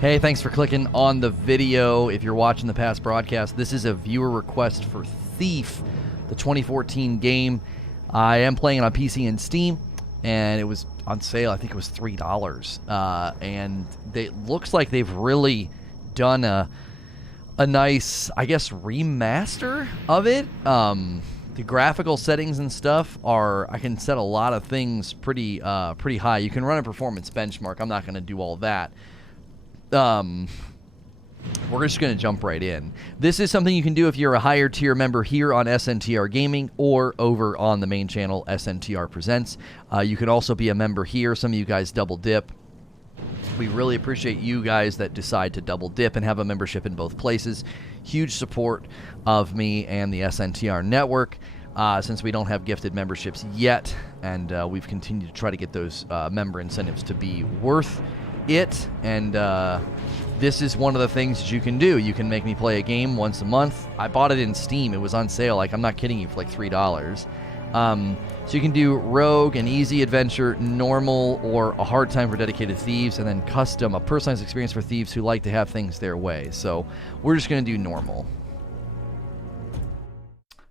Hey, thanks for clicking on the video. If you're watching the past broadcast, this is a viewer request for Thief, the 2014 game. I am playing it on PC and Steam, and it was on sale. I think it was $3. And it looks like they've really done a nice, I guess, remaster of it. The graphical settings and stuff are, I can set a lot of things pretty high. You can run a performance benchmark. I'm not going to do all that. We're just going to jump right in. This is something you can do if you're a higher tier member here on SNTR Gaming or over on the main channel, SNTR Presents. You can also be a member here. Some of you guys double dip. We really appreciate you guys that decide to double dip and have a membership in both places. Huge support of me and the SNTR network since we don't have gifted memberships yet, and we've continued to try to get those member incentives to be worth it, and this is one of the things that you can do. You can make me play a game once a month. I bought it in Steam. It was on sale, like, I'm not kidding you, for like $3. So you can do Rogue, an easy adventure, normal, or a hard time for dedicated thieves, and then custom, a personalized experience for thieves who like to have things their way. So we're just going to do normal.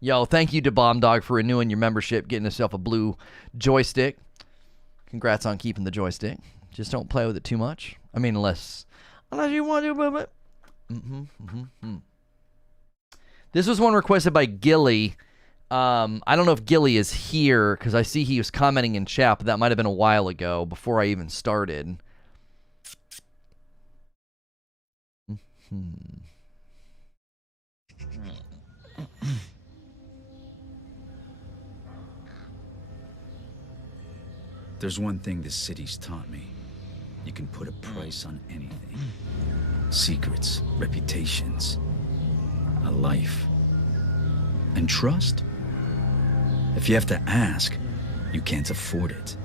Yo, thank you to Bomb Dog for renewing your membership, getting yourself a blue joystick. Congrats on keeping the joystick. Just don't play with it too much. I mean, unless you want to. This was one requested by Gilly. I don't know if Gilly is here because I see he was commenting in chat, but that might have been a while ago before I even started. There's one thing this city's taught me. You can put a price on anything. Secrets, reputations, a life. And trust? If you have to ask, you can't afford it.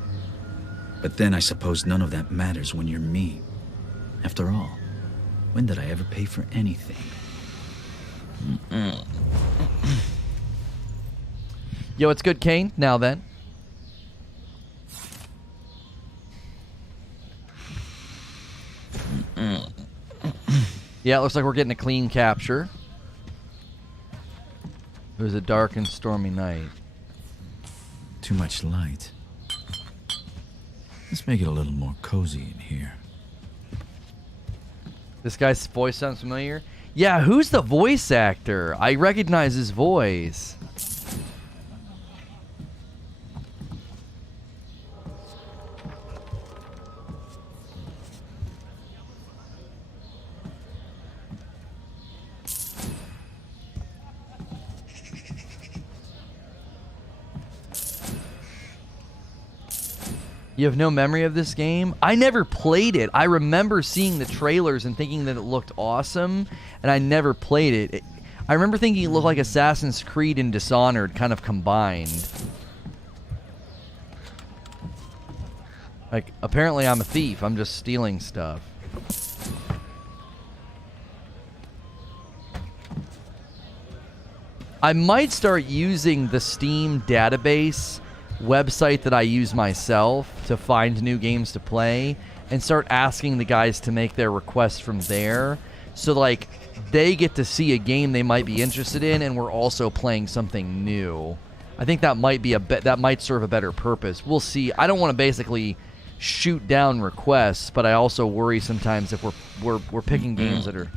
But then I suppose none of that matters when you're me. After all, when did I ever pay for anything? Yo, it's good, Kane. Now then. Yeah, it looks like we're getting a clean capture. It was a dark and stormy night. Too much light. Let's make it a little more cozy in here. This guy's voice sounds familiar. Yeah, who's the voice actor? I recognize his voice. You have no memory of this game? I never played it. I remember seeing the trailers and thinking that it looked awesome, and I never played it. I remember thinking it looked like Assassin's Creed and Dishonored kind of combined. Like, apparently I'm a thief. I'm just stealing stuff. I might start using the Steam database website that I use myself to find new games to play and start asking the guys to make their requests from there, so like they get to see a game they might be interested in and we're also playing something new. I think that might be that might serve a better purpose. We'll see. I don't want to basically shoot down requests, but I also worry sometimes if we're picking games that are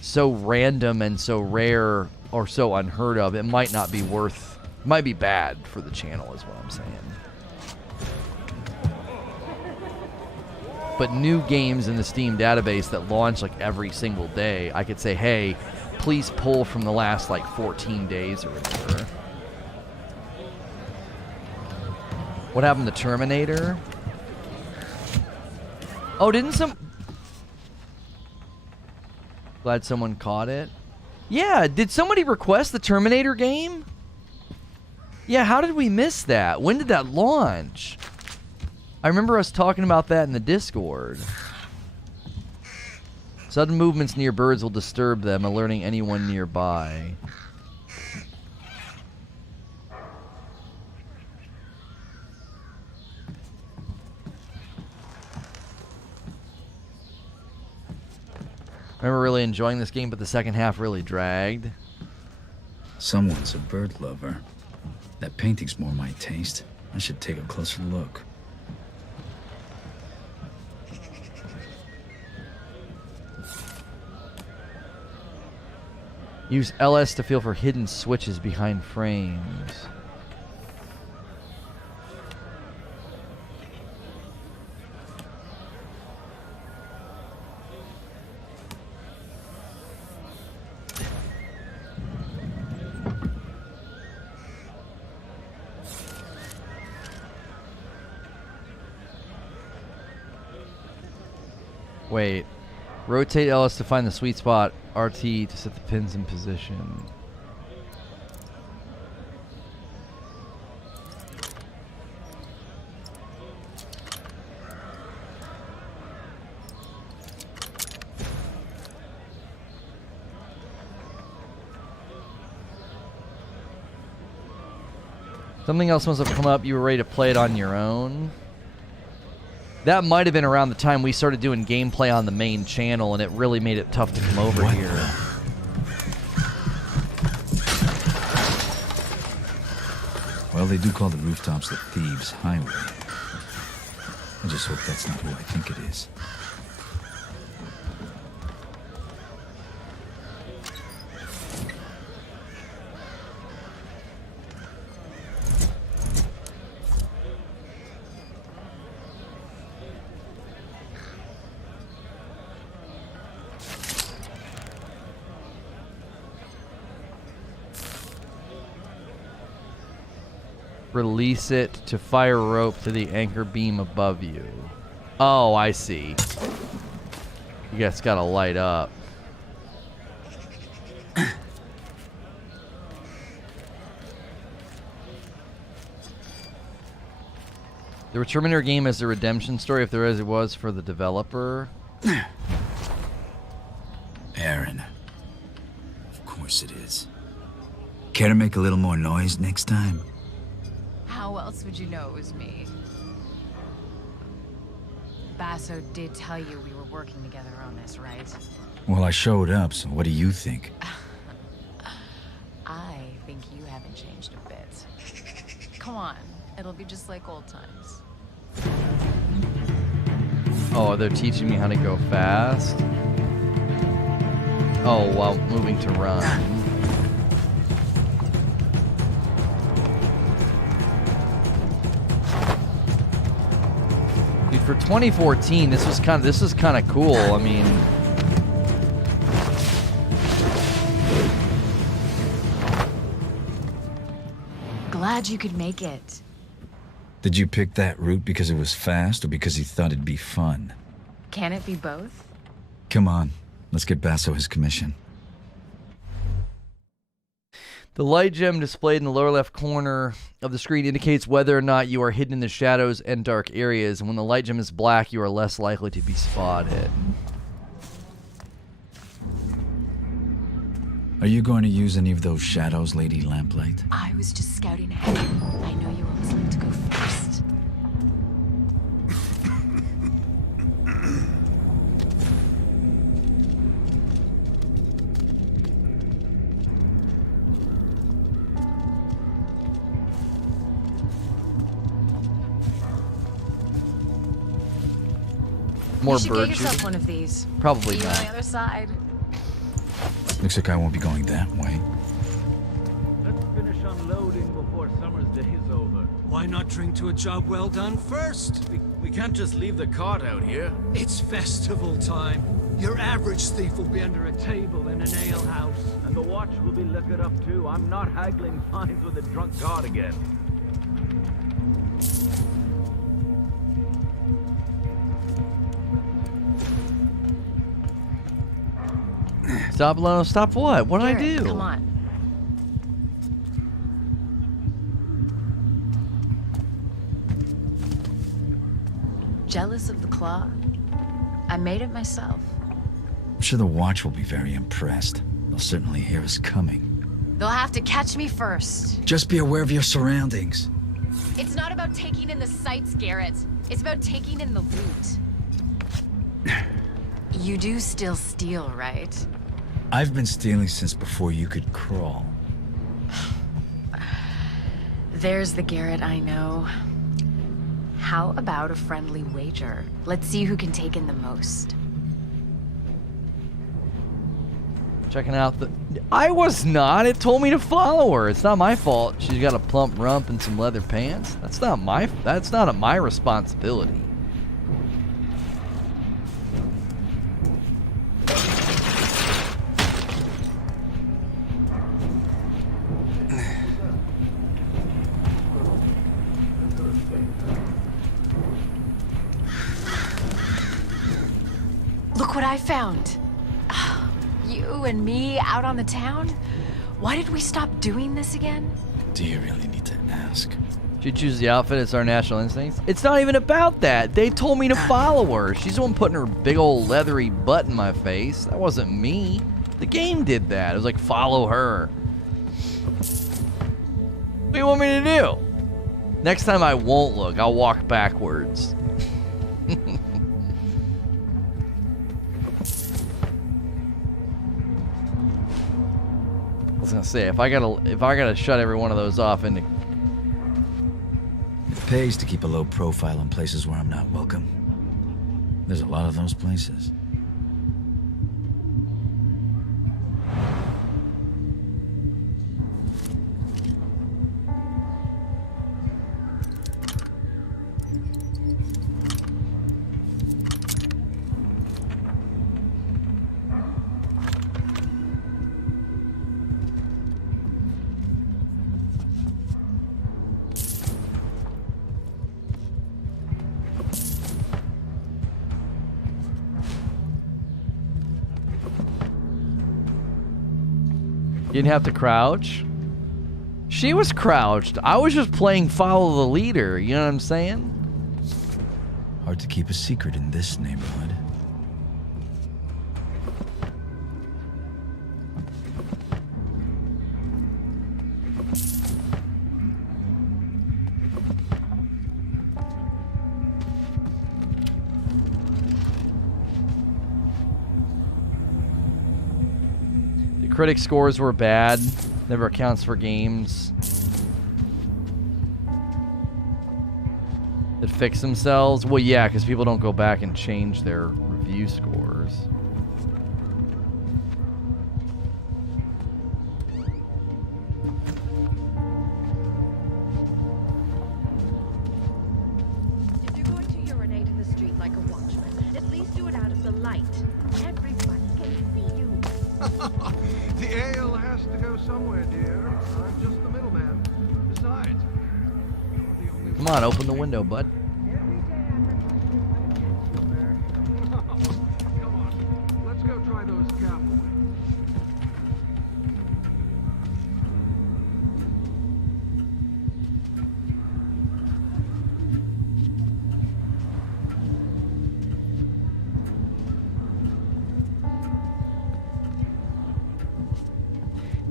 so random and so rare or so unheard of, it might not be worth. Might be bad for the channel is what I'm saying. But new games in the Steam database that launch like every single day, I could say, hey, please pull from the last like 14 days or whatever. What happened to Terminator? Oh, didn't some... Glad someone caught it. Yeah, did somebody request the Terminator game? Yeah, how did we miss that? When did that launch? I remember us talking about that in the Discord. Sudden movements near birds will disturb them, alerting anyone nearby. remember really enjoying this game, but the second half really dragged. Someone's a bird lover. That painting's more my taste. I should take a closer look. Use LS to feel for hidden switches behind frames. Wait. Rotate LS to find the sweet spot. RT to set the pins in position. Something else must have come up. You were ready to play it on your own. That might have been around the time we started doing gameplay on the main channel, and it really made it tough to come over here. Well, they do call the rooftops the Thieves' Highway. I just hope that's not who I think it is. Release it to fire rope to the anchor beam above you. Oh, I see. You guys gotta light up. The Terminator game is a redemption story, if there is, it was for the developer. Aaron. Of course it is. Care to make a little more noise next time? How else would you know it was me? Basso did tell you we were working together on this, right? Well, I showed up, so what do you think? I think you haven't changed a bit. Come on, it'll be just like old times. Oh, they're teaching me how to go fast? Oh, while moving to run. Dude, for 2014, this is kind of cool. I mean, Glad you could make it. Did you pick that route because it was fast or because you thought it'd be fun? Can it be both? Come on, let's get Basso his commission. the light gem displayed in the lower left corner of the screen indicates whether or not you are hidden in the shadows and dark areas. And when the light gem is black, you are less likely to be spotted. Are you going to use any of those shadows, Lady Lamplight? I was just scouting ahead. I know you always like to go first. More you should bird get yourself shooting? one of these. Probably See you on the not. other side. Looks like I won't be going that way. Let's finish unloading before summer's day is over. Why not drink to a job well done first? We can't just leave the cart out here. It's festival time. Your average thief will be under a table in an alehouse. And the watch will be liquored up too. I'm not haggling fines with a drunk guard again. Stop, Leno. Stop what? What did I Garrett, do? Come on. Jealous of the claw? I made it myself. I'm sure the watch will be very impressed. They'll certainly hear us coming. They'll have to catch me first. Just be aware of your surroundings. It's not about taking in the sights, Garrett. It's about taking in the loot. You do still steal, right? I've been stealing since before you could crawl. There's the Garrett I know. How about a friendly wager? Let's see who can take in the most. Checking out the... I was not. It told me to follow her. It's not my fault. She's got a plump rump and some leather pants. That's not my responsibility. Look what I found. You and me out on the town? Why did we stop doing this again? Do you really need to ask? She chooses the outfit. It's our national instincts. It's not even about that. They told me to follow her. She's the one putting her big old leathery butt in my face. That wasn't me. The game did that. It was like, follow her. What do you want me to do? Next time I won't look. I'll walk backwards. I was gonna say, if I gotta shut every one of those off into... It pays to keep a low profile in places where I'm not welcome. There's a lot of those places. You didn't have to crouch. She was crouched. I was just playing follow the leader. You know what I'm saying? Hard to keep a secret in this neighborhood. Critic scores were bad. Never accounts for games that fix themselves. Well, yeah, because people don't go back and change their review scores. If you're going to urinate in the street like a watchman, at least do it out of the light. Everybody can see you. The ale has to go somewhere, dear. I'm just the middleman. Besides, you're the only Come on, open the window, bud. Every day I'm Come on, let's go try those cavalry.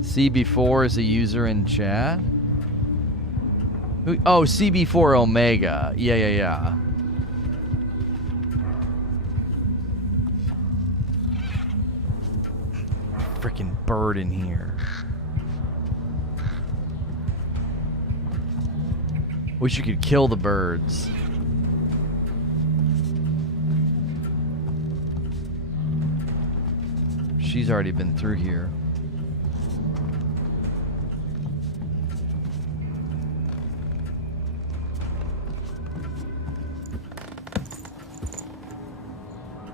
CB4 is a user in chat. Oh, CB4 Omega. Yeah. Freaking bird in here. Wish you could kill the birds. She's already been through here.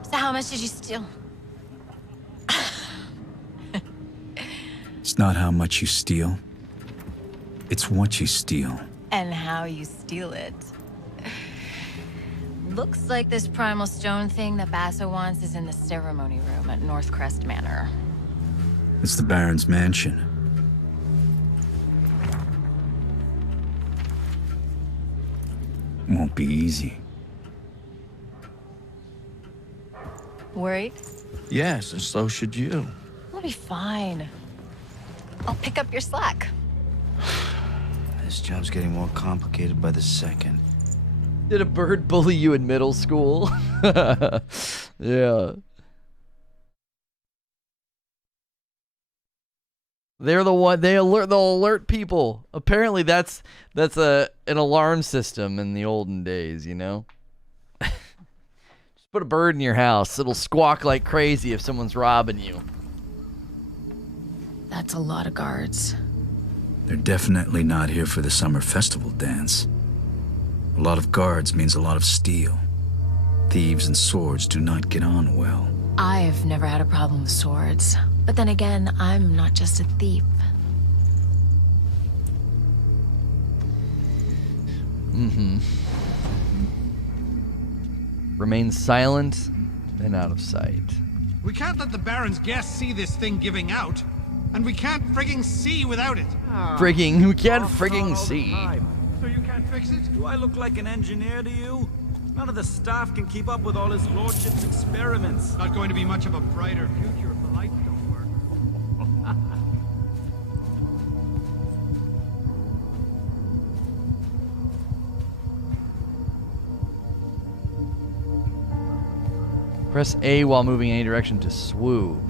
So how much did you steal? It's not how much you steal. It's what you steal. And how you steal it. Looks like this primal stone thing that Basso wants is in the ceremony room at Northcrest Manor. It's the Baron's mansion. Won't be easy. Worried? Yes, and so should you. We'll be fine. I'll pick up your slack. This job's getting more complicated by the second. Did a bird bully you in middle school? Yeah. They're the one. They'll alert people. Apparently, that's an alarm system in the olden days. You know. Just put a bird in your house. It'll squawk like crazy if someone's robbing you. That's a lot of guards. They're definitely not here for the summer festival dance. A lot of guards means a lot of steel. Thieves and swords do not get on well. I've never had a problem with swords. But then again, I'm not just a thief. Mm-hmm. Remain silent and out of sight. We can't let the Baron's guests see this thing giving out. And we can't frigging see without it. Frigging, we can't frigging see. So you can't fix it? Do I look like an engineer to you? None of the staff can keep up with all his lordship's experiments. Not going to be much of a brighter future if the lights don't work. Press A while moving in any direction to swoop.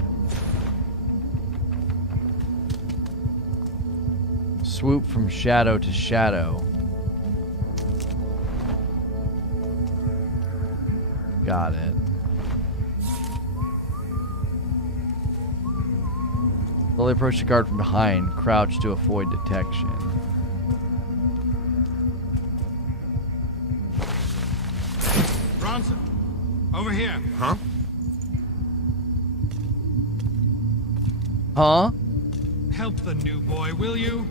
Swoop from shadow to shadow. Got it. Slowly approach the guard from behind. Crouch to avoid detection. Bronson, over here. Huh? Huh? Help the new boy, will you?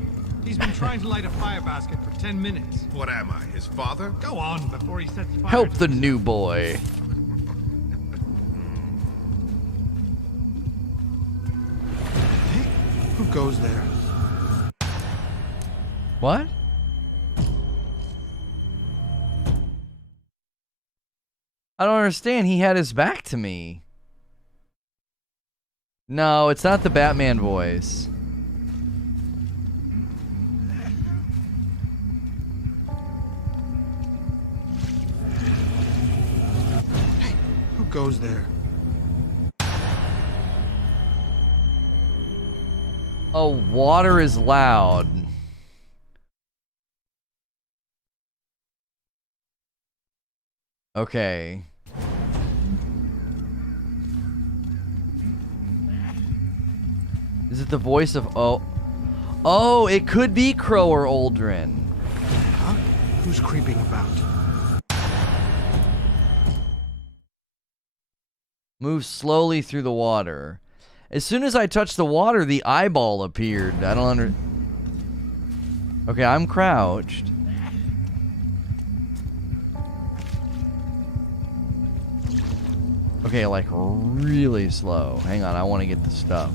He's been trying to light a fire basket for 10 minutes. What am I, his father? Go on before he sets fire. Help to the his- new boy. Who goes there? What? I don't understand. He had his back to me. No, it's not the Batman voice. Who goes there? Oh, water is loud. Okay. Is it the voice of Oh, it could be Crow or Aldrin. Huh? Who's creeping about? Move slowly through the water. As soon as I touched the water, the eyeball appeared. I don't Okay, I'm crouched. Okay, like really slow. Hang on, I want to get the stuff.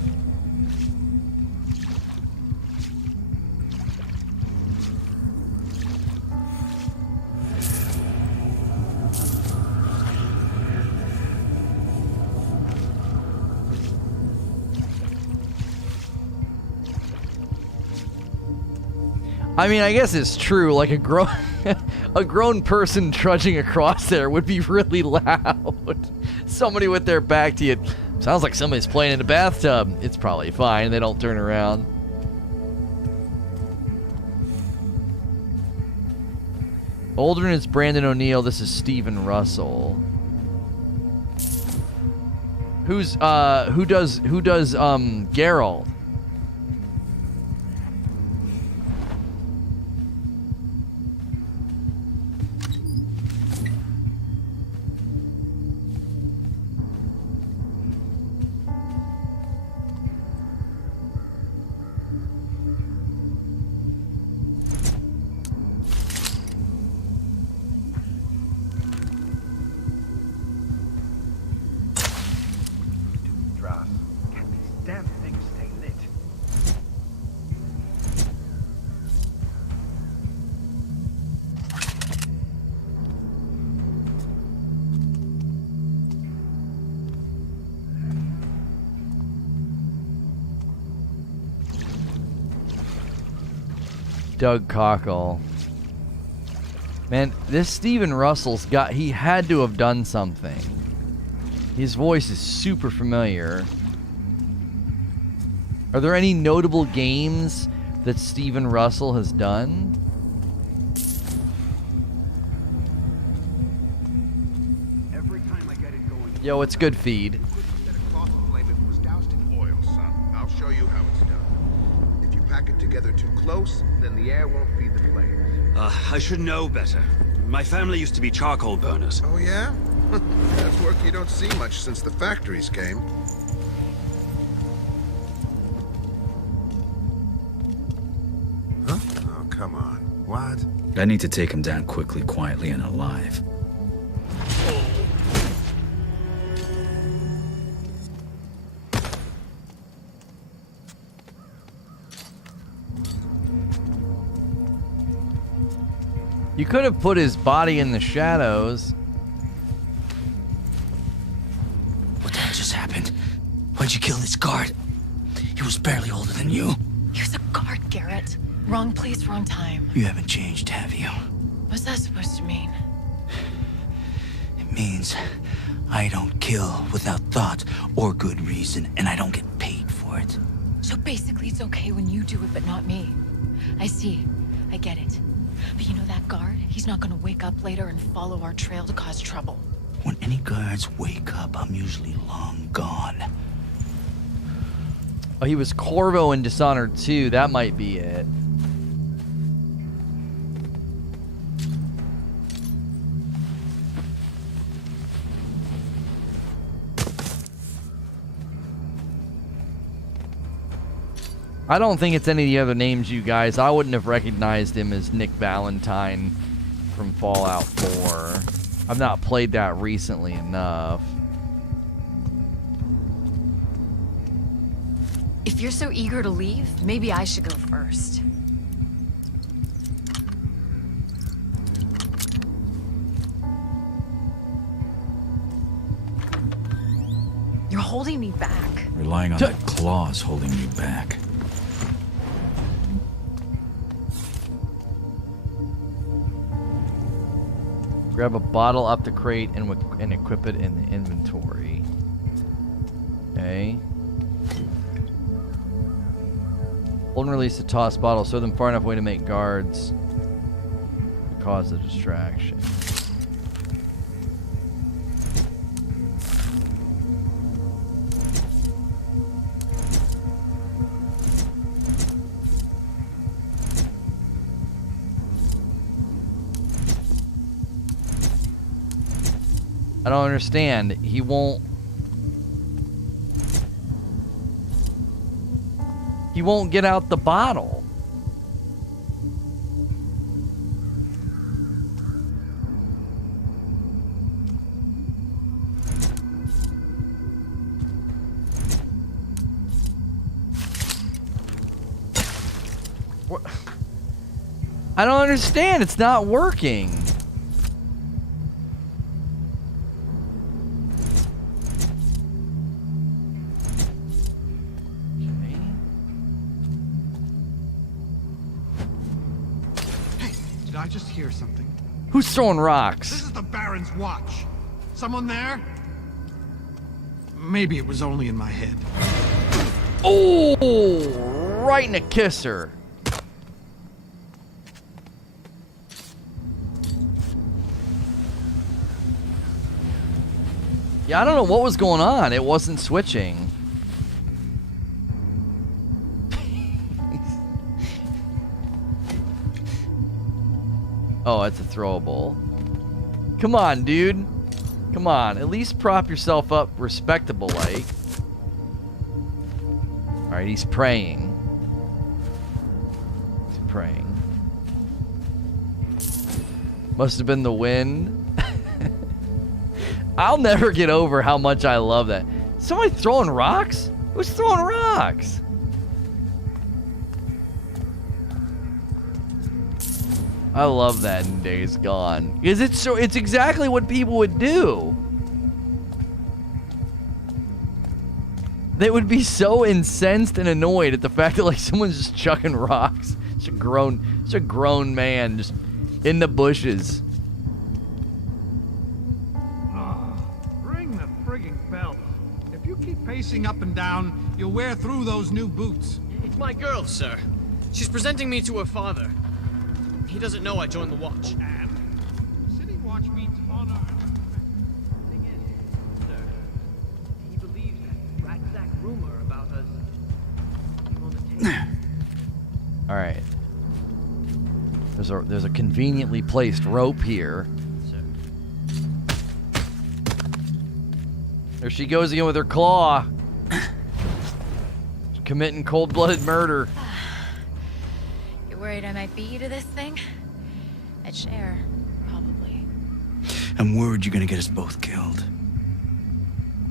I mean, I guess it's true. Like a grown person trudging across there would be really loud. Somebody with their back to you. Sounds like somebody's playing in the bathtub. It's probably fine. They don't turn around. Aldrin is Brandon O'Neill. This is Stephen Russell. Who does Geralt? Can these damn things stay lit? Doug Cockle. Man, this Stephen Russell's he had to have done something. His voice is super familiar. Are there any notable games that Steven Russell has done? Every time I get it going. Yo, it's good feed. Set a cloth aflame if it was doused in oil, son. I'll show you how it's done. If you pack it together too close, then the air won't feed the flames. I should know better. My family used to be charcoal burners. Oh, yeah? That's work you don't see much since the factories came. Huh? Oh, come on. What? I need to take him down quickly, quietly, and alive. You could have put his body in the shadows. What the hell just happened? Why'd you kill this guard? He was barely older than you. He was a guard, Garrett. Wrong place, wrong time. You haven't changed, have you? What's that supposed to mean? It means I don't kill without thought or good reason, and I don't get paid for it. So basically it's okay when you do it, but not me. I see. I get it. But you know that guard? He's not gonna wake up later and follow our trail to cause trouble. When any guards wake up, I'm usually long gone. Oh, he was Corvo in Dishonored 2. That might be it. I don't think it's any of the other names, you guys. I wouldn't have recognized him as Nick Valentine from Fallout 4. I've not played that recently enough. If you're so eager to leave, maybe I should go first. You're holding me back. Relying on that claw's holding you back. Grab a bottle up the crate and equip it in the inventory. Okay. Hold and release the toss bottle. Throw them far enough away to make guards. To cause a distraction. I don't understand. He won't get out the bottle. What? I don't understand. It's not working. I just hear something. Who's throwing rocks? This is the Baron's watch. Someone there? Maybe it was only in my head. Oh, right in the kisser. Yeah, I don't know what was going on. It wasn't switching. Oh, it's a throwable. Come on, dude. Come on. At least prop yourself up respectable like. Alright, he's praying. He's praying. Must have been the wind. I'll never get over how much I love that. Somebody throwing rocks? Who's throwing rocks? I love that in Days Gone. Because it's exactly what people would do. They would be so incensed and annoyed at the fact that like someone's just chucking rocks. It's a grown man just in the bushes. Ring the frigging bell. If If you keep pacing up and down, you'll wear through those new boots. It's my girl, sir. She's presenting me to her father. He doesn't know I joined the Watch. And the City Watch means honor and respect. The thing is, sir, he believes that rat sack rumor about us being on the table. All right. There's a conveniently placed rope here. There she goes again with her claw. Committing cold-blooded murder. You're worried I might beat you to this thing? I'd share, probably. I'm worried you're gonna get us both killed.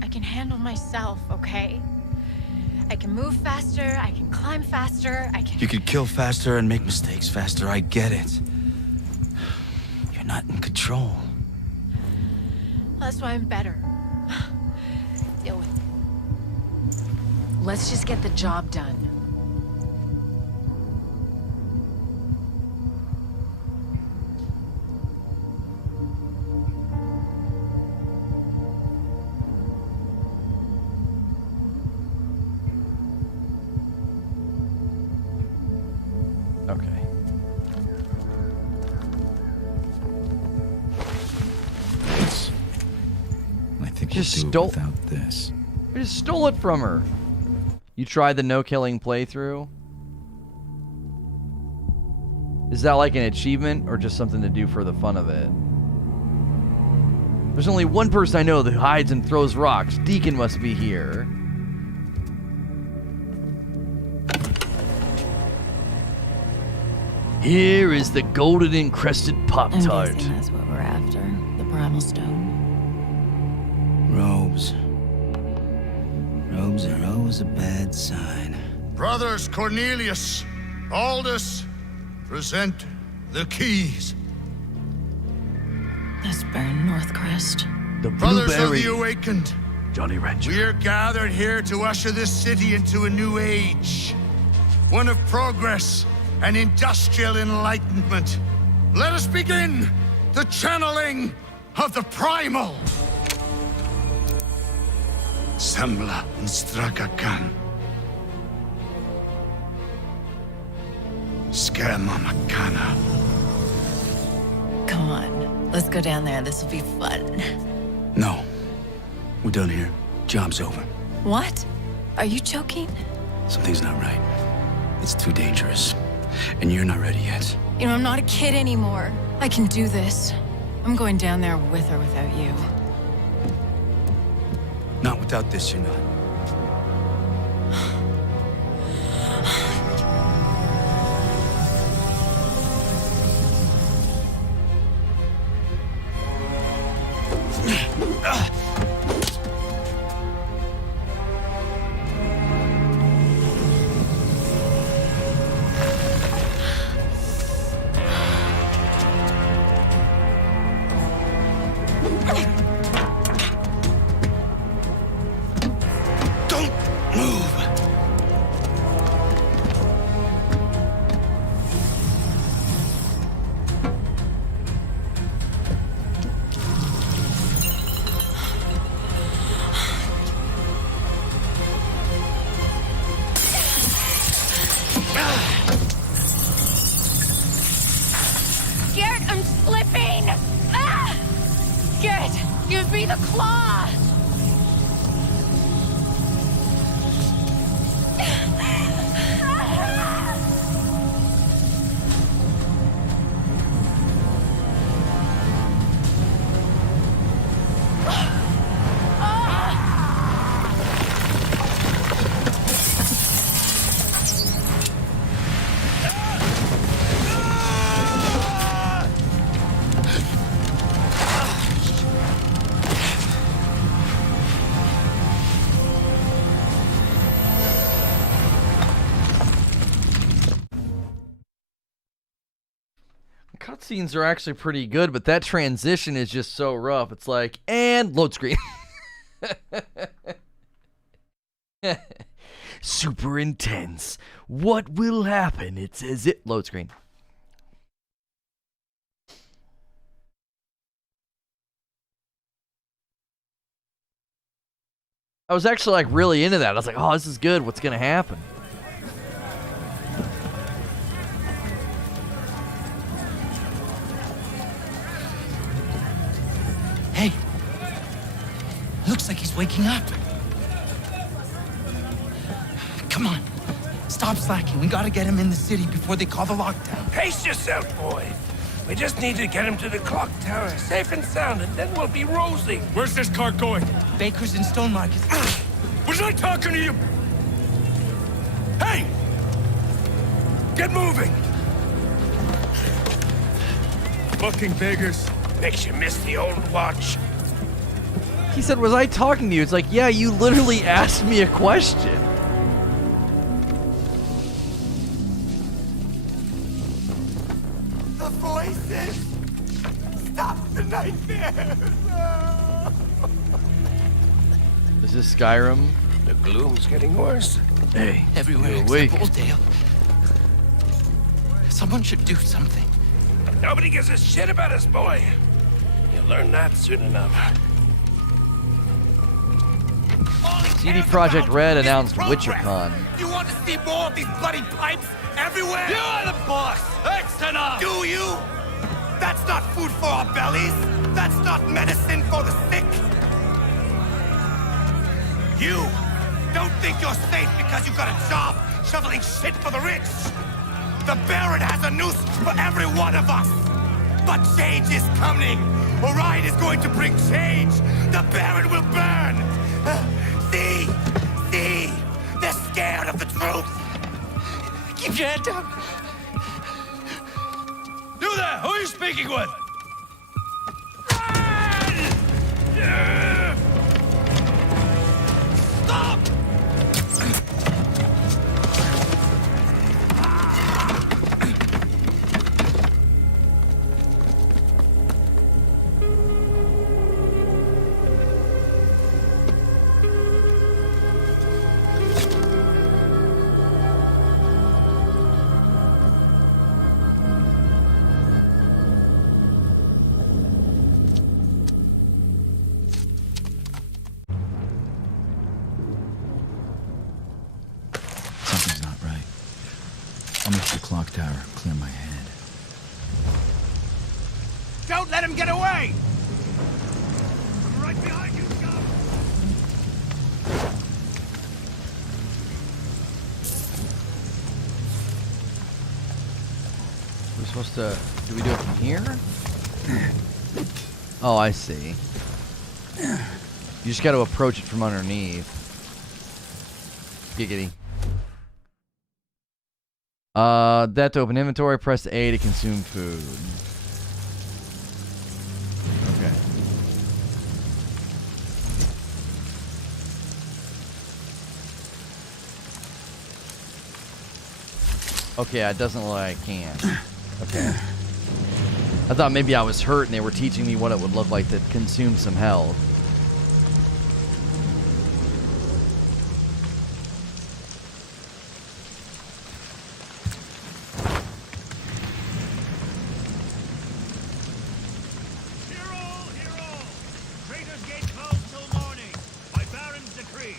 I can handle myself, okay? I can move faster, I can climb faster, I can... You could kill faster and make mistakes faster, I get it. You're not in control. Well, that's why I'm better. Deal with it. Let's just get the job done. Okay. I think Just we'll do stole- it without this. I just stole it from her. You tried the no-killing playthrough? Is that like an achievement or just something to do for the fun of it? There's only one person I know that hides and throws rocks. Deacon must be here. Here is the golden encrusted Pop-Tart. I'm guessing that's what we're after. The primal stone. Robes. Robes are always a bad sign. Brothers Cornelius, Aldous, present the keys. That's Baron Northcrest. The Brothers of blueberry. the Awakened, Johnny Rancher. we are gathered here to usher this city into a new age. One of progress and industrial enlightenment. Let us begin the channeling of the primal. Sembla Strakakan. Skema Makana. Come on, let's go down there. This will be fun. No. We're done here. Job's over. What? Are you joking? Something's not right. It's too dangerous. And you're not ready yet. You know, I'm not a kid anymore. I can do this. I'm going down there with or without you. Not without this, you're not. Don't move! Garrett, I'm slipping! Ah! Garrett, give me the claw! Cutscenes are actually pretty good, but that transition is just so rough. It's like, and load screen. Super intense. What will happen? It says it. Load screen. I was actually like really into that. I was like, oh, this is good. What's gonna happen? Hey, looks like he's waking up. Come on, stop slacking. We gotta get him in the city before they call the lockdown. Pace yourself, boy. We just need to get him to the clock tower, safe and sound, and then we'll be rosy. Where's this cart going? Baker's in Stone Market. Was I talking to you? Hey! Get moving! Fucking beggars. Makes you miss the old watch. He said, was I talking to you? It's like, yeah, you literally asked me a question. The voices! Stop the nightmares! Is this Skyrim? The gloom's getting worse. Hey, Everywhere you're except awake. Oldale. Someone should do something. Nobody gives a shit about us, boy. You'll learn that soon enough. CD Projekt Red announced WitcherCon. You want to see more of these bloody pipes everywhere? You are the boss! That's enough! Do you? That's not food for our bellies. That's not medicine for the sick. You don't think you're safe because you got a job shoveling shit for the rich. The Baron has a noose for every one of us. But change is coming. Orion is going to bring change. The Baron will burn. See? See? They're scared of the truth. Keep your head down. You there! Who are you speaking with? Stop! Something's not right. I'll make the clock tower clear my head. Don't let him get away! I'm right behind you, Scott! We're supposed to... Do we do it from here? Oh, I see. You just got to approach it from underneath. Giggity. That to open inventory, press A to consume food. Okay. Okay, it doesn't look like I can. Okay. I thought maybe I was hurt and they were teaching me what it would look like to consume some health. Traitors Gate closed till morning, by Baron's decree.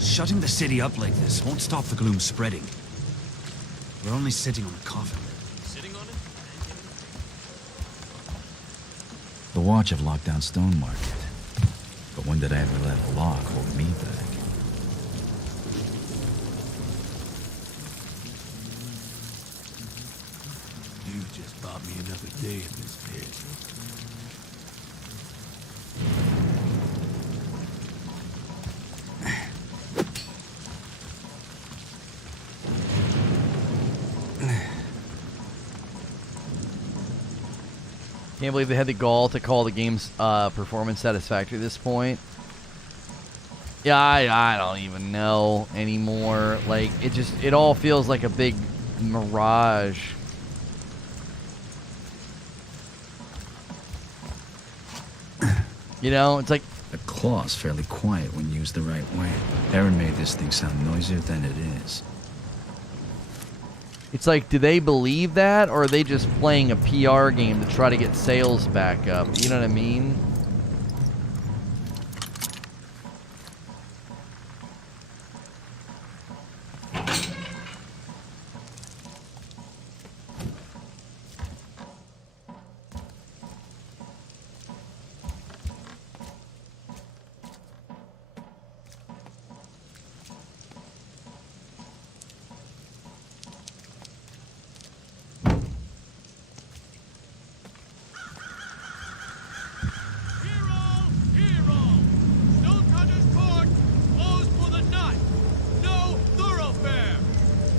Shutting the city up like this won't stop the gloom spreading. We're only sitting on a coffin. Sitting on it? The Watch have locked down Stone Market. But when did I ever let a lock hold me back? You just bought me another day in this pit. Can't believe they had the gall to call the game's performance satisfactory at this point. Yeah, I don't even know anymore. Like, it all feels like a big mirage. You know, it's like... The claw's fairly quiet when used the right way. Evern made this thing sound noisier than it is. It's like, do they believe that, or are they just playing a PR game to try to get sales back up? You know what I mean?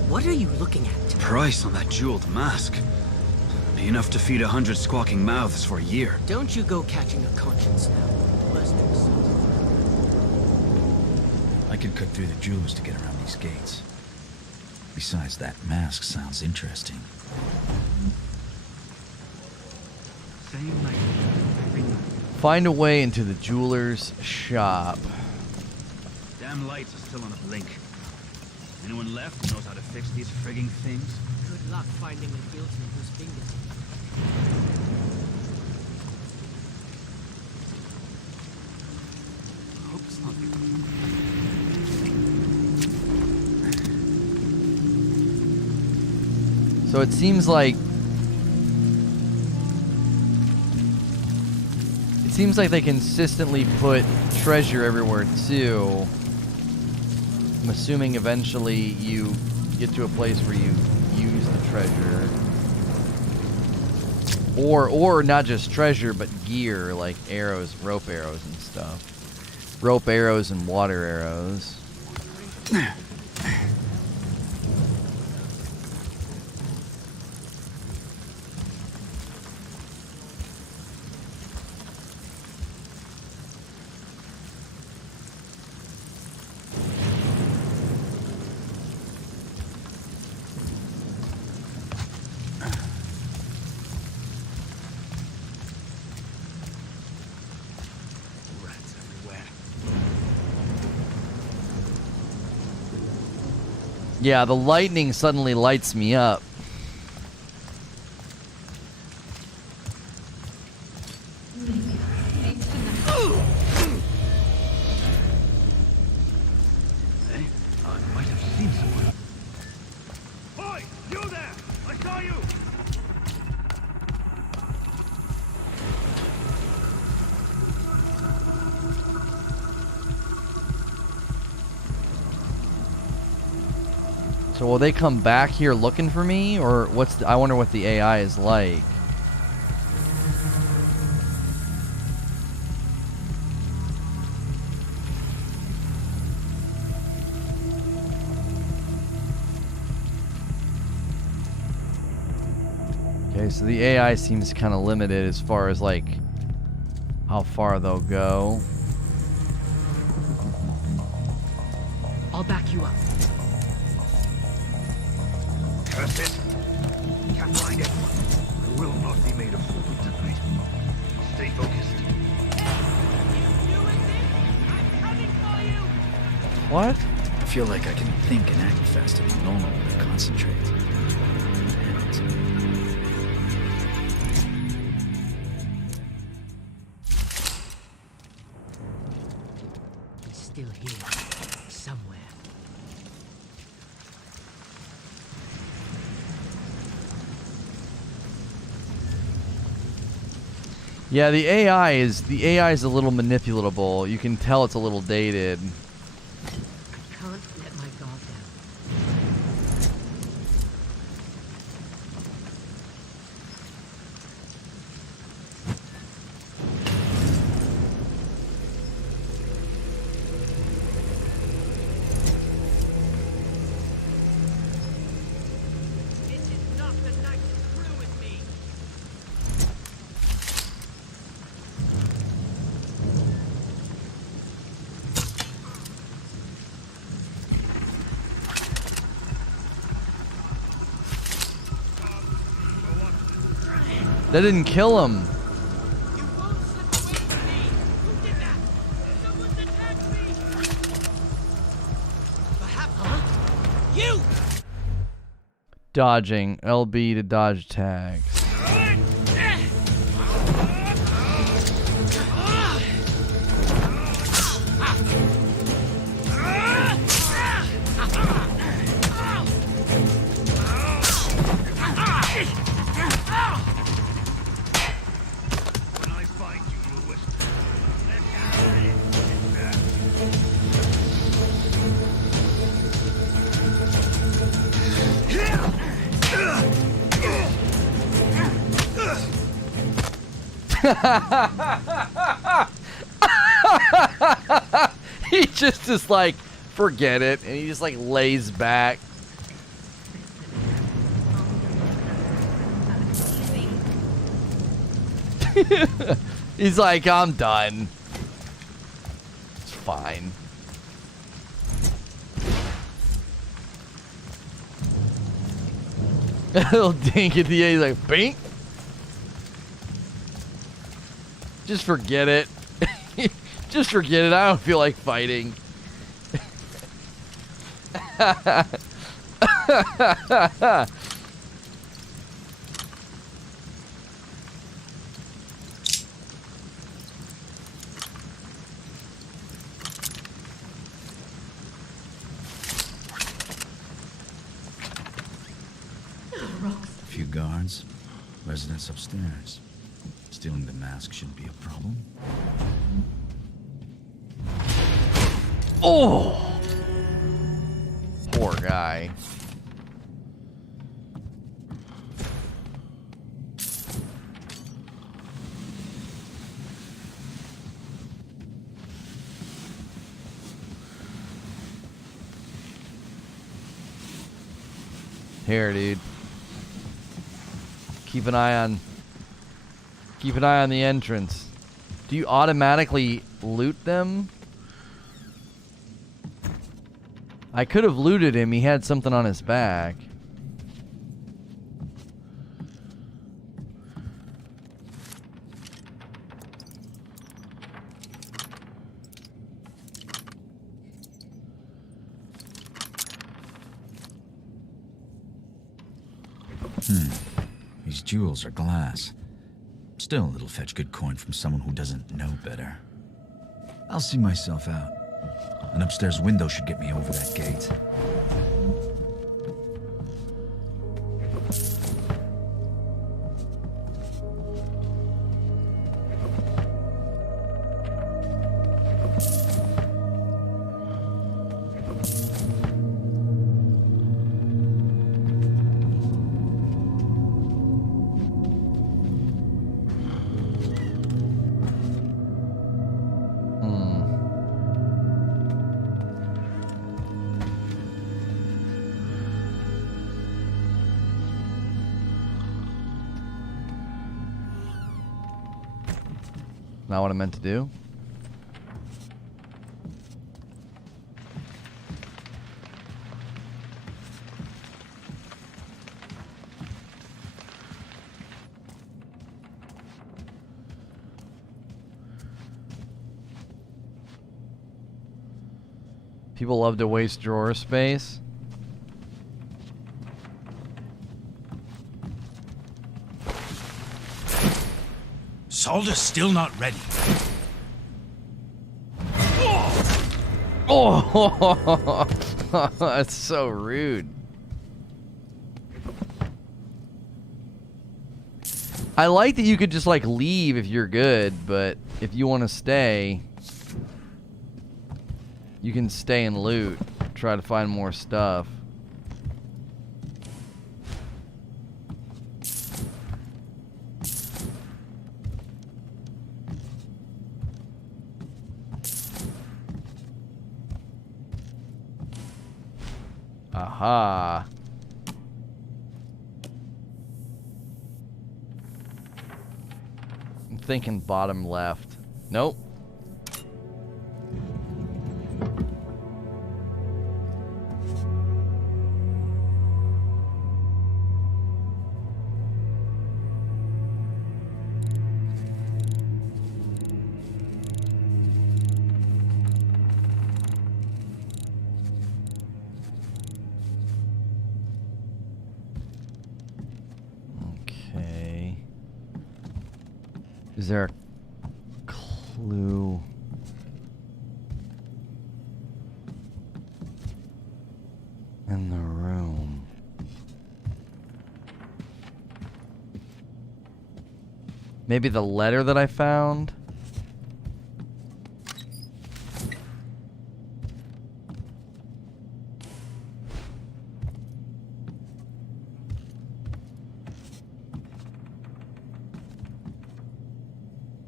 What are you looking at? Price on that jeweled mask. Be enough to feed 100 squawking mouths for a year. Don't you go catching a conscience now. I could cut through the jewels to get around these gates. Besides, that mask sounds interesting. Same night. Find a way into the jeweler's shop. Damn lights are still on a blink. Anyone left who knows how to fix these frigging things? Good luck finding a guilty whose fingers. I hope it's not. So it seems like they consistently put treasure everywhere too. I'm assuming eventually you get to a place where you use the treasure. Or not just treasure, but gear, like arrows, rope arrows and stuff. Rope arrows and water arrows. Yeah, the lightning suddenly lights me up. Hey, I might have seen someone. Boy, you there! I saw you! So will they come back here looking for me, or I wonder what the AI is like. Okay, so the AI seems kind of limited as far as like how far they'll go. I'll back you up. Curse it. Can't find it. I will not be made a fool of tonight. Stay focused. What? I feel like I can think and act faster than normal when I concentrate. He's still here. Somewhere. Yeah, the AI is a little manipulatable. You can tell it's a little dated. I can't let my guard down. This is not the night to screw with me. That didn't kill him. You won't slip away from me. Dodging. LB to dodge attacks. He just is like, forget it, and he just like lays back. He's like, I'm done. It's fine. Little dink at the end, he's like, bink. Just forget it. Just forget it. I don't feel like fighting. A few guards, residents upstairs. Stealing the mask shouldn't be a problem. Oh! Poor guy. Here, dude. Keep an eye on the entrance. Do you automatically loot them? I could have looted him. He had something on his back. These jewels are glass. Still, it'll fetch good coin from someone who doesn't know better. I'll see myself out. An upstairs window should get me over that gate. Not what I meant to do. People love to waste drawer space. Solder's still not ready. Oh, that's so rude. I like that you could just like leave if you're good, but if you want to stay, you can stay and loot. Try to find more stuff. Aha. I'm thinking bottom left. Nope. Okay. Is there a clue? In the room. Maybe the letter that I found?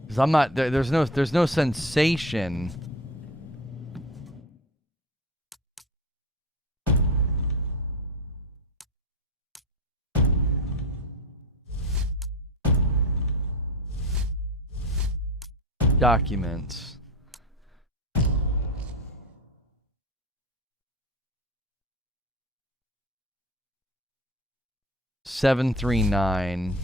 Because I'm not there's no sensation. Documents. $739.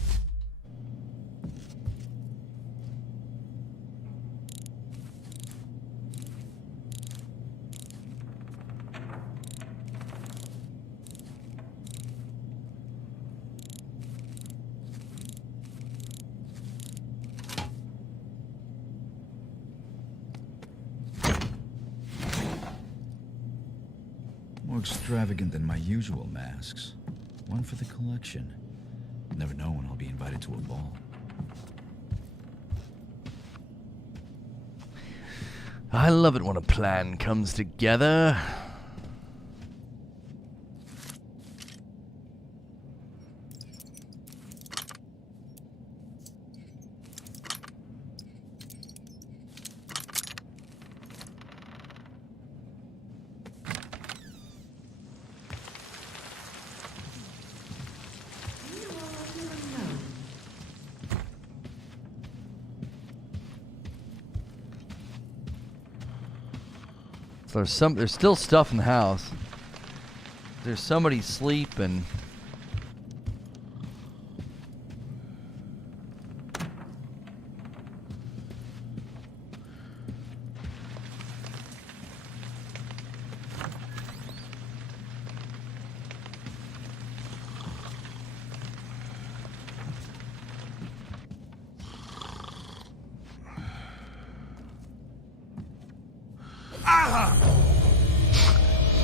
More extravagant than my usual masks. One for the collection. Never know when I'll be invited to a ball. I love it when a plan comes together. There's still stuff in the house. There's somebody sleeping.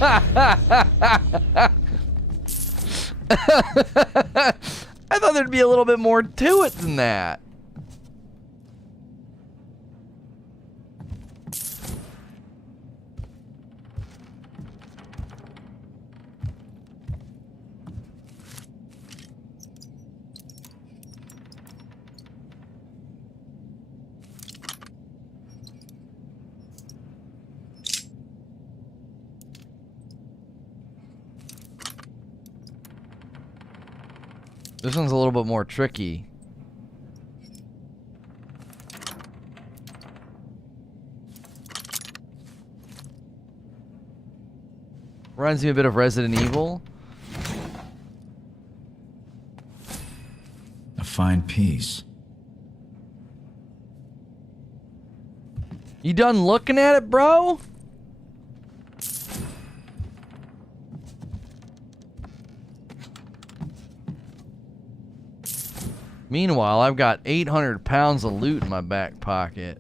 I thought there'd be a little bit more to it than that. This one's a little bit more tricky. Reminds me a bit of Resident Evil. A fine piece. You done looking at it, bro? Meanwhile, I've got 800 pounds of loot in my back pocket.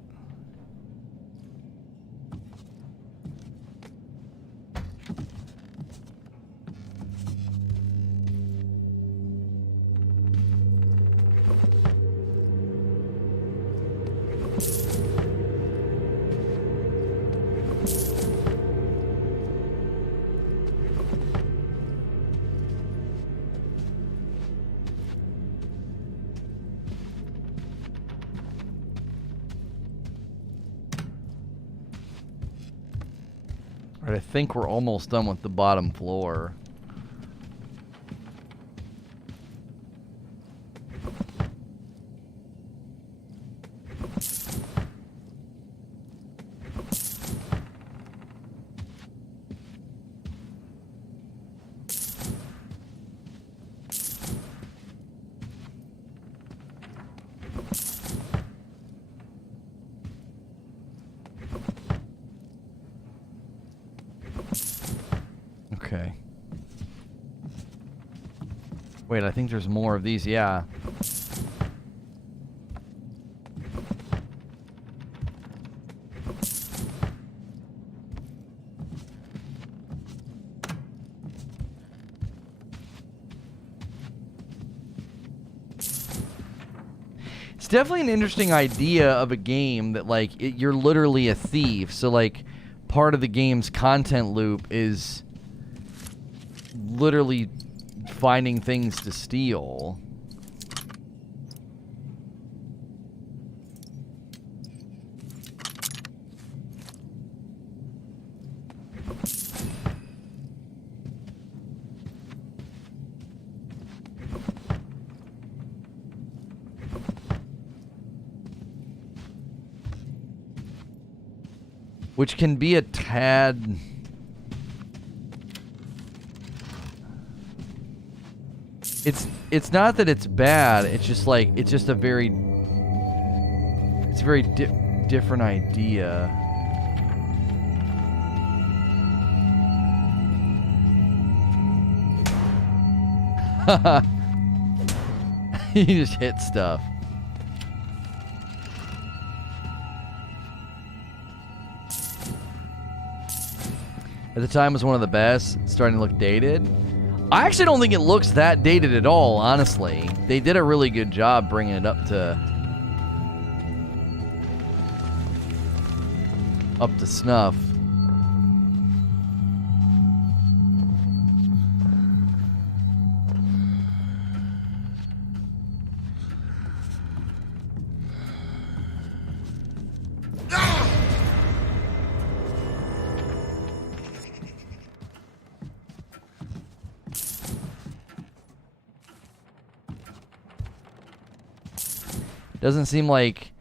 Alright, I think we're almost done with the bottom floor. Wait, I think there's more of these, yeah. It's definitely an interesting idea of a game that, like, you're literally a thief. So, like, part of the game's content loop is literally finding things to steal. Which can be a tad... It's not that it's bad, it's just like, it's just a very... It's a very different idea. You just hit stuff. At the time, it was one of the best. It's starting to look dated. I actually don't think it looks that dated at all, honestly. They did a really good job bringing it up to snuff. Doesn't seem like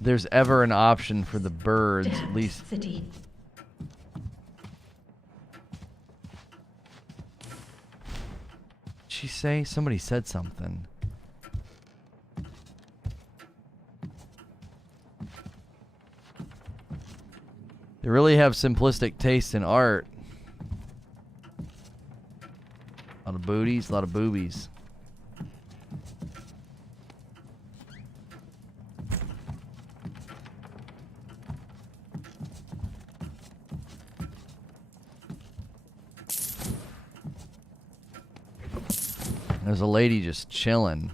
there's ever an option for the birds, at least. City. Did she say? Somebody said something. They really have simplistic taste in art. A lot of booties, a lot of boobies. There's a lady just chilling.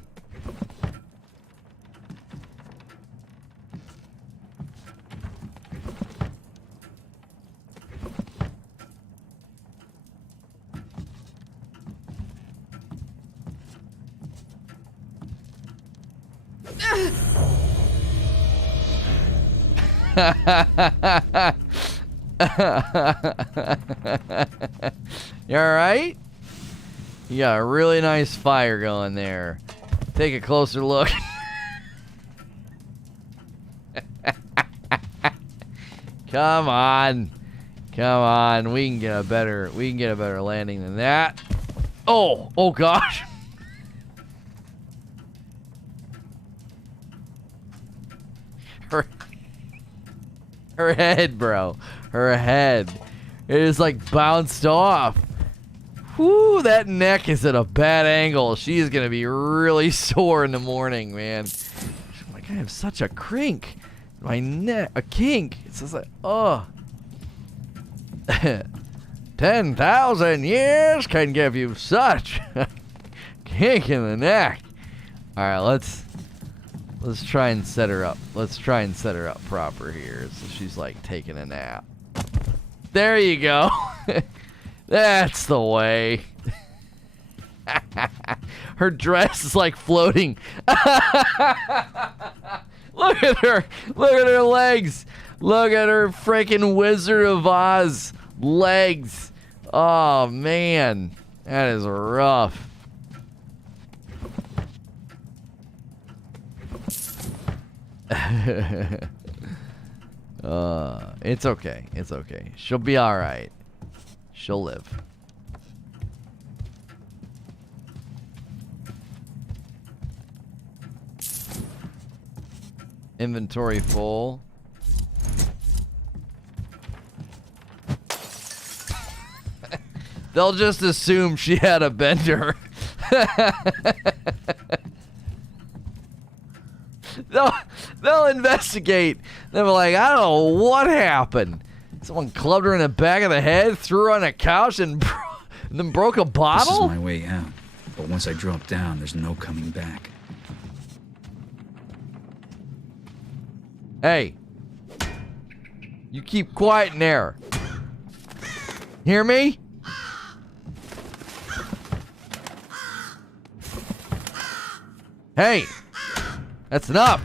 You alright? You got a really nice fire going there. Take a closer look. Come on. Come on. We can get a better landing than that. Oh gosh. Her head, bro. Her head. It is like bounced off. Whoo, that neck is at a bad angle. She's gonna be really sore in the morning, man. Oh my God, I have such a crink. My neck, a kink. It's just like, oh. 10,000 years can give you such a kink in the neck. All right, let's try and set her up. Let's try and set her up proper here. So she's like taking a nap. There you go. That's the way. Her dress is like floating. Look at her. Look at her legs. Look at her freaking Wizard of Oz legs. Oh, man. That is rough. It's okay. It's okay. She'll be all right. She'll live. Inventory full. They'll just assume she had a bender. They'll investigate. They'll be like, I don't know what happened. Someone clubbed her in the back of the head, threw her on a couch, and then broke a bottle? This is my way out. But once I drop down, there's no coming back. Hey. You keep quiet in there. Hear me? Hey. That's enough.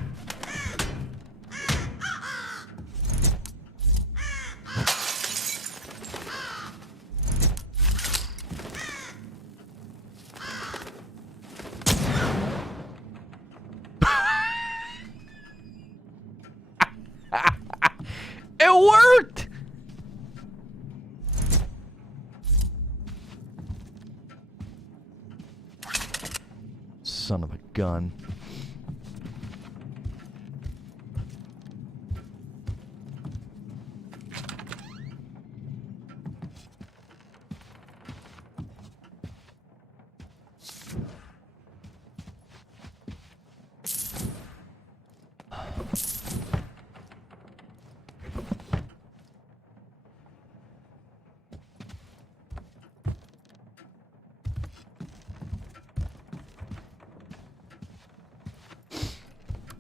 It worked! Son of a gun.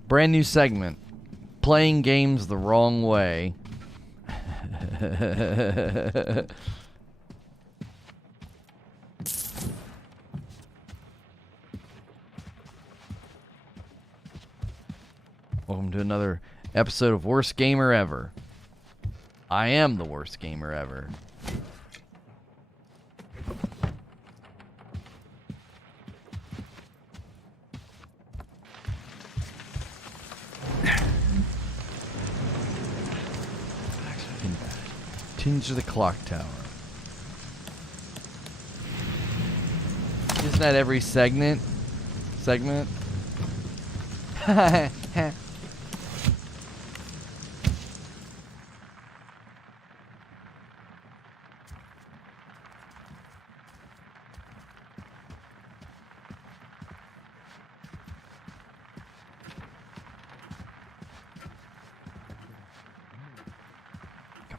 Brand new segment. Playing games the wrong way. Welcome to another episode of Worst Gamer Ever. I am the worst gamer ever. Tinge of the clock tower. Isn't that every segment?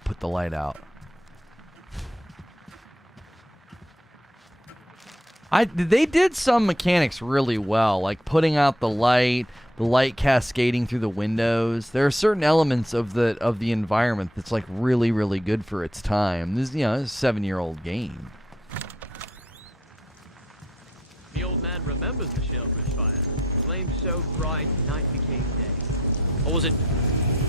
Put the light out. They did some mechanics really well, like putting out the light cascading through the windows. There are certain elements of the environment that's like really, really good for its time. This, you know, this is a 7-year-old game. The old man remembers the Shalebridge fire. Flames so bright, night became day. Or was it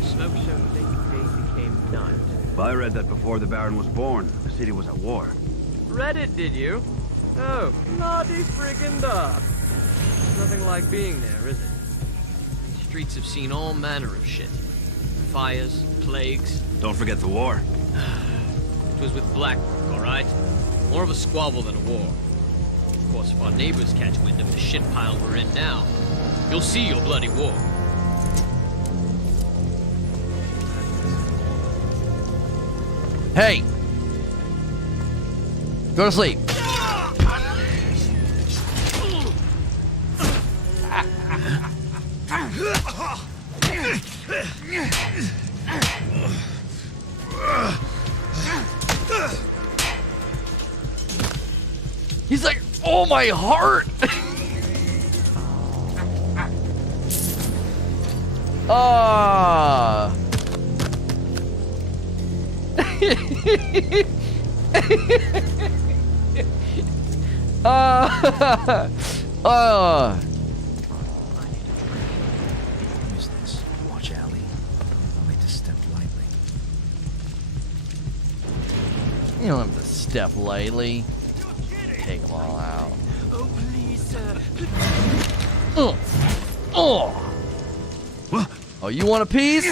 smoke so thick, day became night? I read that before the Baron was born, the city was at war. Read it, did you? Oh, bloody friggin' duck. Nothing like being there, is it? These streets have seen all manner of shit. Fires, plagues. Don't forget the war. It was with Blackbrook, all right? More of a squabble than a war. Of course, if our neighbors catch wind of the shit pile we're in now, you'll see your bloody war. Hey! Go to sleep. He's like, oh, my heart! Ah. What is this? Watch alley? I'll make to step lightly. You don't have to step lightly. Take them all out. Oh, please, sir. Oh, you want a piece?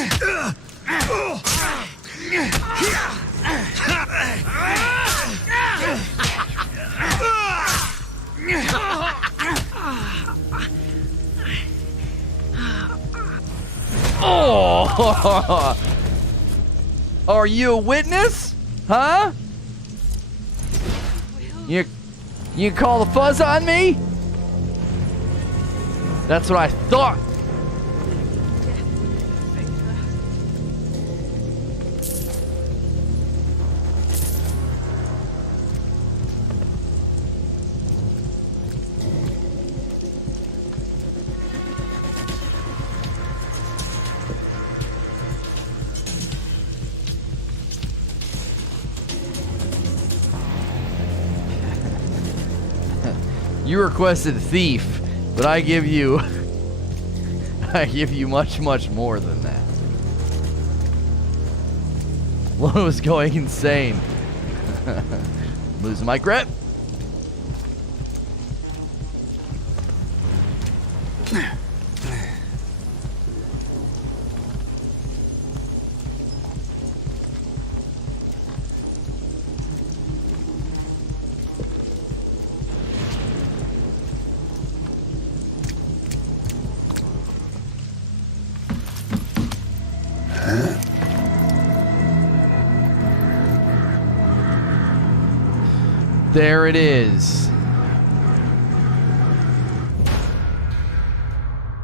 Oh! Are you a witness? Huh? You call the fuzz on me? That's what I thought. You requested thief, but I give you much, much more than that. One was going insane. Losing my grip. There it is.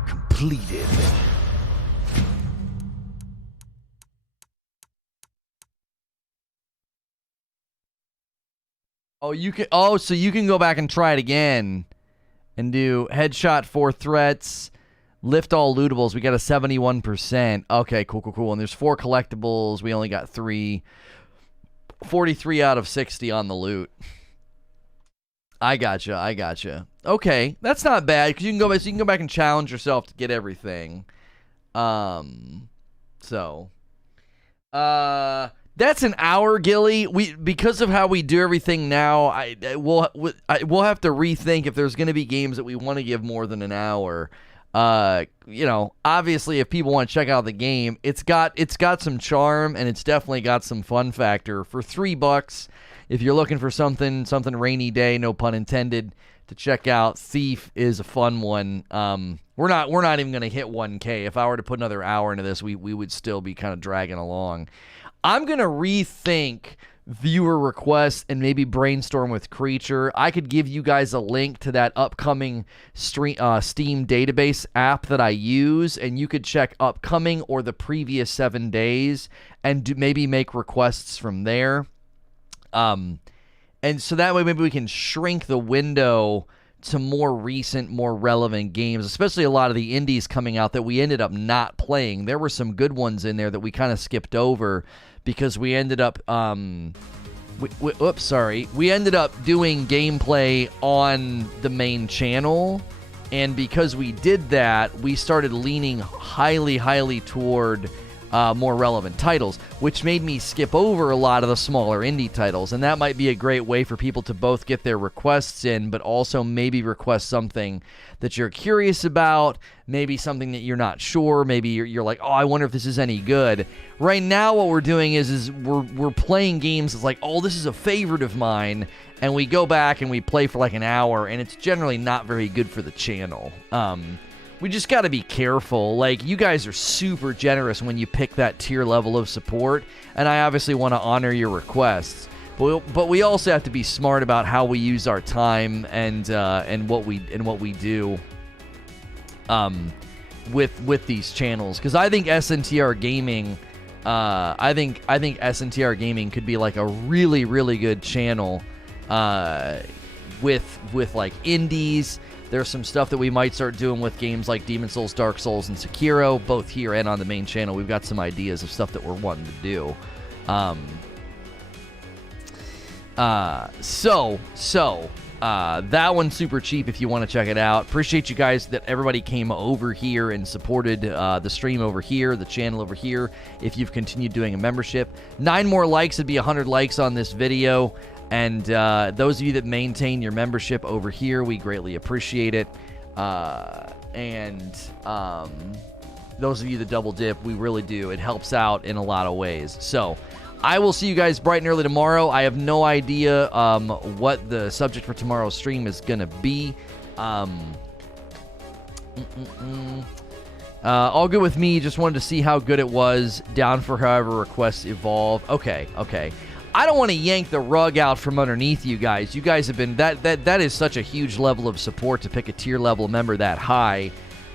Completed. Oh, you can. Oh, so you can go back and try it again, and do headshot 4 threats, lift all lootables. We got a 71%. Okay, cool. And there's 4 collectibles. We only got 3. 43 out of 60 on the loot. I gotcha. Okay, that's not bad because you can go back and challenge yourself to get everything. So, that's an hour, Gilly. Because of how we do everything now, we'll have to rethink if there's going to be games that we want to give more than an hour. You know, obviously, if people want to check out the game, it's got some charm and it's definitely got some fun factor for $3. If you're looking for something rainy day, no pun intended, to check out, Thief is a fun one. We're not even gonna hit 1K. If I were to put another hour into this, we would still be kind of dragging along. I'm gonna rethink viewer requests and maybe brainstorm with Creature. I could give you guys a link to that upcoming Steam database app that I use, and you could check upcoming or the previous 7 days and maybe make requests from there. And so that way maybe we can shrink the window to more recent, more relevant games, especially a lot of the indies coming out that we ended up not playing. There were some good ones in there that we kind of skipped over because we ended up, we ended up doing gameplay on the main channel, and because we did that, we started leaning highly toward more relevant titles, which made me skip over a lot of the smaller indie titles. And that might be a great way for people to both get their requests in, but also maybe request something that you're curious about, maybe something that you're not sure, maybe you're like, oh, I wonder if this is any good. Right now what we're doing is we're playing games that's like, oh, this is a favorite of mine, and we go back and we play for like an hour, and it's generally not very good for the channel. We just got to be careful. Like, you guys are super generous when you pick that tier level of support, and I obviously want to honor your requests. But we also have to be smart about how we use our time and what we do with these channels. Because I think SNTR Gaming, I think SNTR Gaming could be like a really good channel with like indies. There's some stuff that we might start doing with games like Demon Souls, Dark Souls, and Sekiro, both here and on the main channel. We've got some ideas of stuff that we're wanting to do. That one's super cheap if you want to check it out. Appreciate you guys that everybody came over here and supported the stream over here, the channel over here, if you've continued doing a membership. 9 more likes would be 100 likes on this video. And those of you that maintain your membership over here, we greatly appreciate it. And those of you that double dip, we really do. It helps out in a lot of ways. So I will see you guys bright and early tomorrow. I have no idea what the subject for tomorrow's stream is going to be. All good with me. Just wanted to see how good it was. Down for however requests evolve. Okay. I don't want to yank the rug out from underneath you guys. You guys have been that is such a huge level of support to pick a tier level member that high.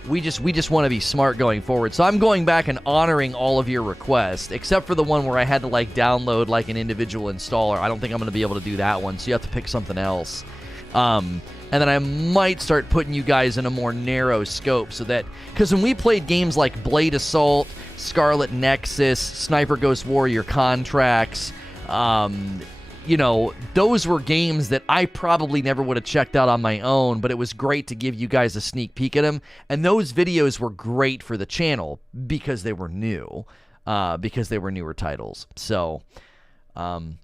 we just want to be smart going forward. So I'm going back and honoring all of your requests, except for the one where I had to like download like an individual installer. I don't think I'm going to be able to do that one, so you have to pick something else. And then I might start putting you guys in a more narrow scope, so that, because when we played games like Blade Assault, Scarlet Nexus, Sniper Ghost Warrior Contracts, you know, those were games that I probably never would have checked out on my own, but it was great to give you guys a sneak peek at them. And those videos were great for the channel because they were new, because they were newer titles. So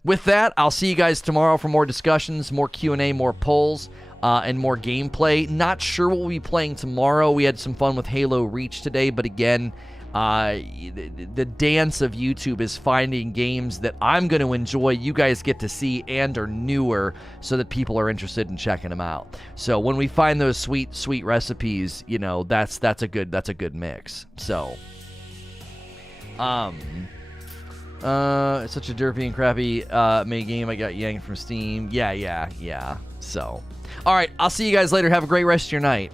with that, I'll see you guys tomorrow for more discussions, more Q&A, more polls, and more gameplay. Not sure what we'll be playing tomorrow. We had some fun with Halo Reach today, but again, the dance of YouTube is finding games that I'm going to enjoy, you guys get to see, and are newer, so that people are interested in checking them out. So when we find those sweet recipes, you know, that's a good mix. So it's such a derpy and crappy made game. I got yanked from Steam. Yeah. So all right, I'll see you guys later. Have a great rest of your night.